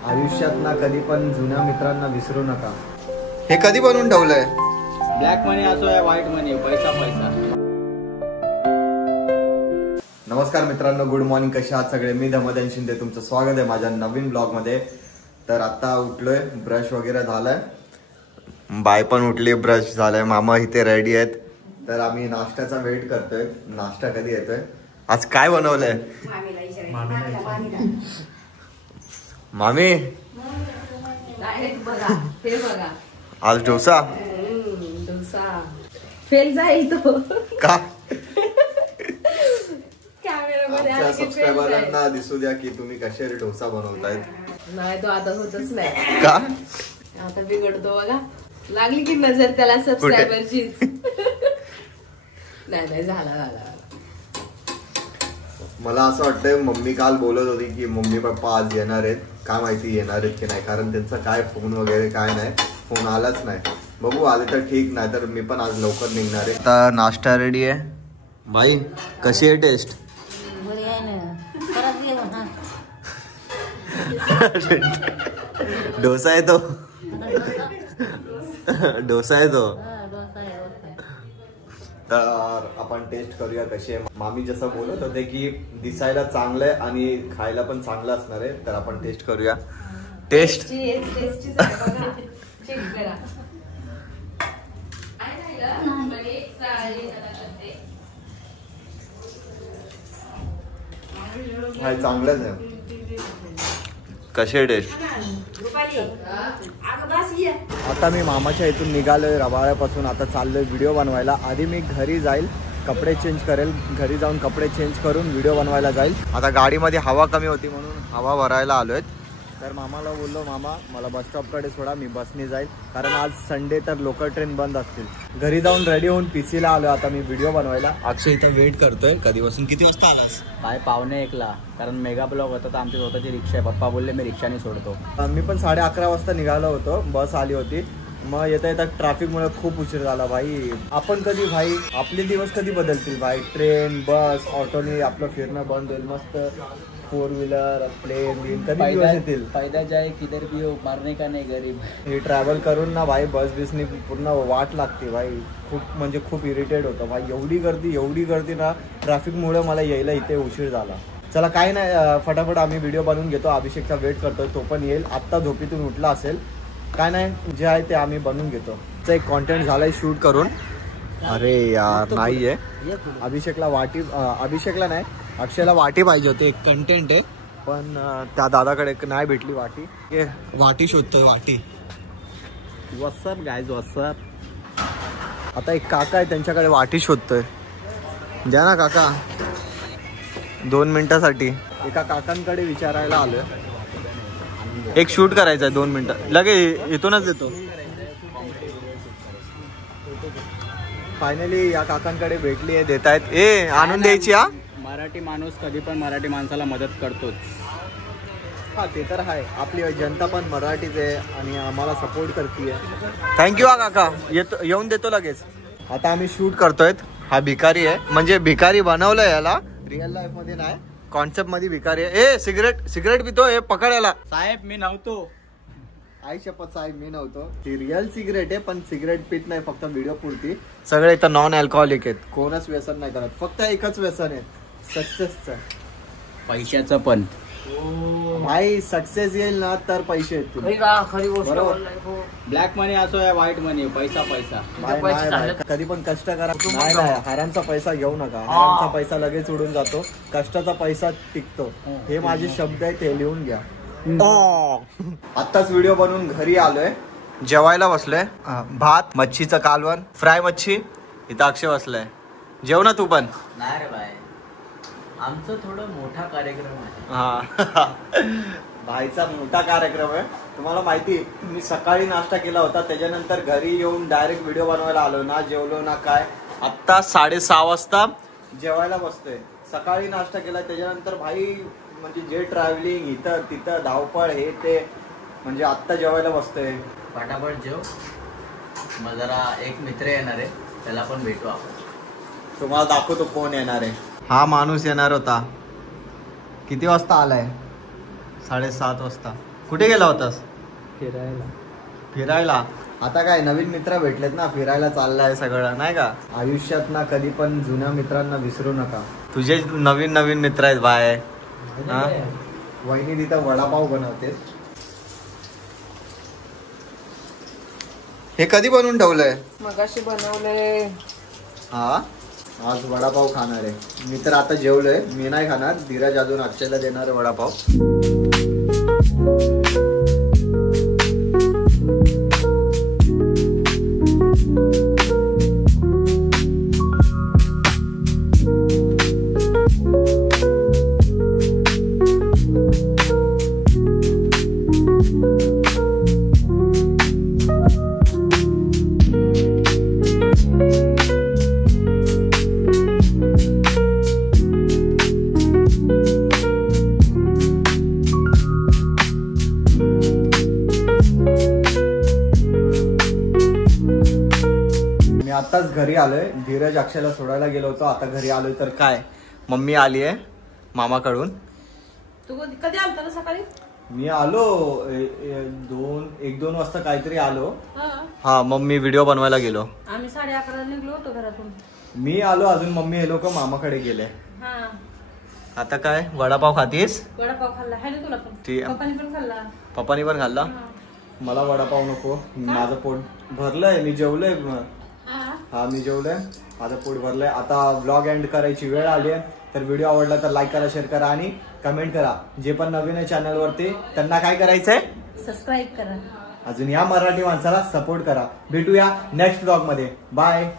आयुष्यात ना कधी पण जुन्या मित्रांना विसरू नका. हे कधी बनवून ठेवलंय? ब्लॅक मनी असो या व्हाईट मनी, पैसा पैसा. नमस्कार मित्रांनो, गुड मॉर्निंग. कसे आहात सगळे? मी धमदन शिंदे, तुमचं स्वागत आहे माझ्या नवीन ब्लॉग मध्ये. तर आता उठलोय, ब्रश वगैरे झालाय, बाय पण उठली, ब्रश झालाय, मामा इथे रेडी आहेत. तर आम्ही नाश्त्याचा वेट करतोय, नाश्ता कधी येतोय. आज काय बनवलंय मामी? आज डोसा. फेल जाईल तो का? कॅमेरामध्ये सबस्क्रायबरांना दिसू द्या की तुम्ही कसे डोसा बनवतायत. नाही, तो आता होतच नाही. का? आता बिघडतो बघा. लागली की नजर त्याला सबस्क्रायबरची. नाही झाला. मला असं वाटतंय मम्मी काल बोलत होती की मम्मी पप्पा आज येणार आहेत. काय माहिती येणार आहेत की नाही, कारण त्यांचा काय फोन वगैरे काय नाही, फोन आलाच नाही. बघू, आले तर ठीक, नाही तर मी पण आज लवकर निघणार आहे. आता नाश्ता रेडी आहे. भाई कशी आहे टेस्ट? डोसा आहे तो. डोसा आहे तो. तर आपण टेस्ट करूया कशी आहे. मामी जसं बोलत होते की दिसायला चांगलं आहे आणि खायला पण चांगलं असणार आहे. तर आपण टेस्ट करूया. टेस्ट चांगलंच आहे. कशी आहे टेस्ट? आता मी मामाच्या इथून निघालोय रबाळ्यापासून. आता चाललोय व्हिडिओ बनवायला. आधी मी घरी जाईल, कपडे चेंज करेल, घरी जाऊन कपडे चेंज करून व्हिडिओ बनवायला जाईल. आता गाडीमध्ये हवा कमी होती म्हणून हवा भरायला आलोय. तर मामाला बोललो, मामा मला बस स्टॉपकडे सोडा, मी बसने जाईल, कारण आज संडे तर लोकल ट्रेन बंद असतील. घरी जाऊन रेडी होऊन पीसीला आलो आता मी व्हिडिओ बनवायला. अक्षय इथं वेट करतोय कधीपासून. किती वाजता आलास? काय 12:45ला, कारण मेगा ब्लॉग होता तर आमची स्वतःची रिक्षा आहे. पप्पा बोलले मी रिक्षाने सोडतो. मी पण 11:30 वाजता निघालो होतो, बस आली होती. मग येता ट्रॅफिकमुळे खूप उशीर झाला भाई. आपण कधी भाई आपले दिवस कधी बदलतील भाई? ट्रेन, बस, ऑटोने आपलं फिरणं बंद होईल. मस्त 4 व्हीलर, प्लेन कधी दिवस येतील? फायदा जाय किधर भी हो, मारने का नाही गरीब. हे ट्रॅव्हल करून ना भाई बस बिसनी पूर्ण वाट लागते भाई. खूप म्हणजे खूप इरिटेट होतं भाई. एवढी गर्दी ना, ट्रॅफिकमुळे मला यायला इथे उशीर झाला. चला काय नाही, फटाफट आम्ही व्हिडिओ बनवून घेतो. अभिषेकचा वेट करतोय, तो पण येईल. आत्ता झोपेतून उठला असेल. काय नाही, जे आहे ते आम्ही बनवून घेतो. एक कॉन्टेंट झालाय शूट करून. अरे यार नाहीये. अभिषेकला नाही, अक्षयला वाटी पाहिजे होती. एक कंटेंट आहे पण त्या दादाकडे नाही भेटली वाटी. वाटी शोधतोय, वाटी. WhatsApp guys, WhatsApp. आता एक काका आहे, त्यांच्याकडे वाटी शोधतोय. द्या ना काका, 2 मिनिटासाठी. एका काकांकडे विचारायला आलोय. एक शूट करायचा आहे 2 मिनिटं, लगे इथूनच येतो. फायनली या काकांकडे भेटली आहे, देत आहेत. आणून द्यायची. हा, मराठी माणूस कधी पण मराठी माणसाला मदत करतोच. हा ते तर आहे. आपली जनता पण मराठीच आहे आणि आम्हाला सपोर्ट करते. थँक्यू हा काका, येऊन देतो लगेच. आता आम्ही शूट करतोय. हा भिकारी आहे, म्हणजे भिकारी बनवलंय याला, रिअल लाईफ मध्ये नाही, कॉन्सेप्ट मध्ये भिकारी आहे. सिगरेट पितो, हे पकड याला. साहेब मी नव्हतो. आई शपथ साहेब मी नव्हतो. ती रिअल सिगरेट आहे, पण सिगरेट पित नाही, फक्त व्हिडिओ पुरती. सगळे इथं नॉन अल्कोहोलिक आहेत, कोणच व्यसन नाही करत. फक्त एकच व्यसन आहे, सक्सेसचं, पैशाचं. पण भाई सक्सेस येईल ना तर पैसे येतील. बरोबर. ब्लॅक मनी असो या व्हाईट मनी, पैसा पैसा. कधी पण कष्ट करा. नाही, हारांचा पैसा घेऊ नका. हारांचा पैसा लगेच उडून जातो, कष्टाचा पैसा टिकतो. हे माझे शब्द आहेत, ते लिहून घ्या. आत्ताच व्हिडिओ बनवून घरी आलोय, जेवायला बसलोय. भात, मच्छीचं कालवण, फ्राय मच्छी. इथं अक्षय बसलाय. जेव ना तू पण. नाही रे बाय, आमचं थोडं मोठा कार्यक्रम आहे. हा भाईचा मोठा कार्यक्रम आहे. तुम्हाला माहिती, मी सकाळी नाश्ता केला होता, त्याच्यानंतर घरी येऊन डायरेक्ट व्हिडिओ बनवायला आलो. ना जेवलो ना काय. आत्ता 6:30 वाजता जेवायला बसतोय. सकाळी नाश्ता केला, त्याच्यानंतर भाई म्हणजे जे ट्रॅव्हलिंग, इथं तिथं धावपळ, हे ते, म्हणजे आत्ता जेवायला बसतोय. फटाफट जेव. मग जरा एक मित्र येणार आहे, त्याला पण भेटू आपण. तुम्हाला दाखवतो कोण येणार आहे. हा माणूस येणार होता. किती वाजता आलाय? 7:30 वाजता. कुठे गेला होतास? फिरायला. फिरायला. आता काय नवीन मित्र भेटलेत ना, फिरायला चाललाय सगळं नाही का. आयुष्यात ना कधी पण जुन्या मित्रांना विसरू नका. तुझे नवीन नवीन मित्र आहेत बाय. हा वहिनी तिथं वडापाव बनवते. हे कधी बनवून ठेवलंय? मगाशी बनवले. हा आज वडापाव खाणार आहे मी. तर आता जेवलोय. मी नाही खाणार. धीरज अजून अक्षयला देणार आहे वडापाव. आताच घरी आलोय. धीरज अक्षयला सोडायला गेलो होतो. आता घरी आलोय तर काय मम्मी आली आहे मामाकडून. तू कधी आलता ना सकाळी? मी आलो 1-2 वाजता काहीतरी आलो. हा मम्मी व्हिडिओ बनवायला गेलो. आम्ही 11:30 निघलो होतो घरातून. मी आलो अजून मम्मी हे लोक मामाकडे गेले. आता काय वडापाव खातीस? वडापाव खाल्ला है ना तुला पण? पप्पानी पण खाल्ला. पप्पानी पण खाल्ला. मला वडापाव नको. माझं पोट भरलंय. मी जेवलोय. हा मी जेवलोय. माझं पोट भरलंय. आता व्लॉग एंड करायची वेळ आली आहे. तर व्हिडिओ आवडला तर लाईक करा, शेअर करा आणि कमेंट करा. जे पण नवीन आहे चॅनल वरती त्यांना काय करायचंय? सबस्क्राईब करा. अजून या मराठी माणसाला सपोर्ट करा. भेटूया नेक्स्ट व्लॉग मध्ये. बाय.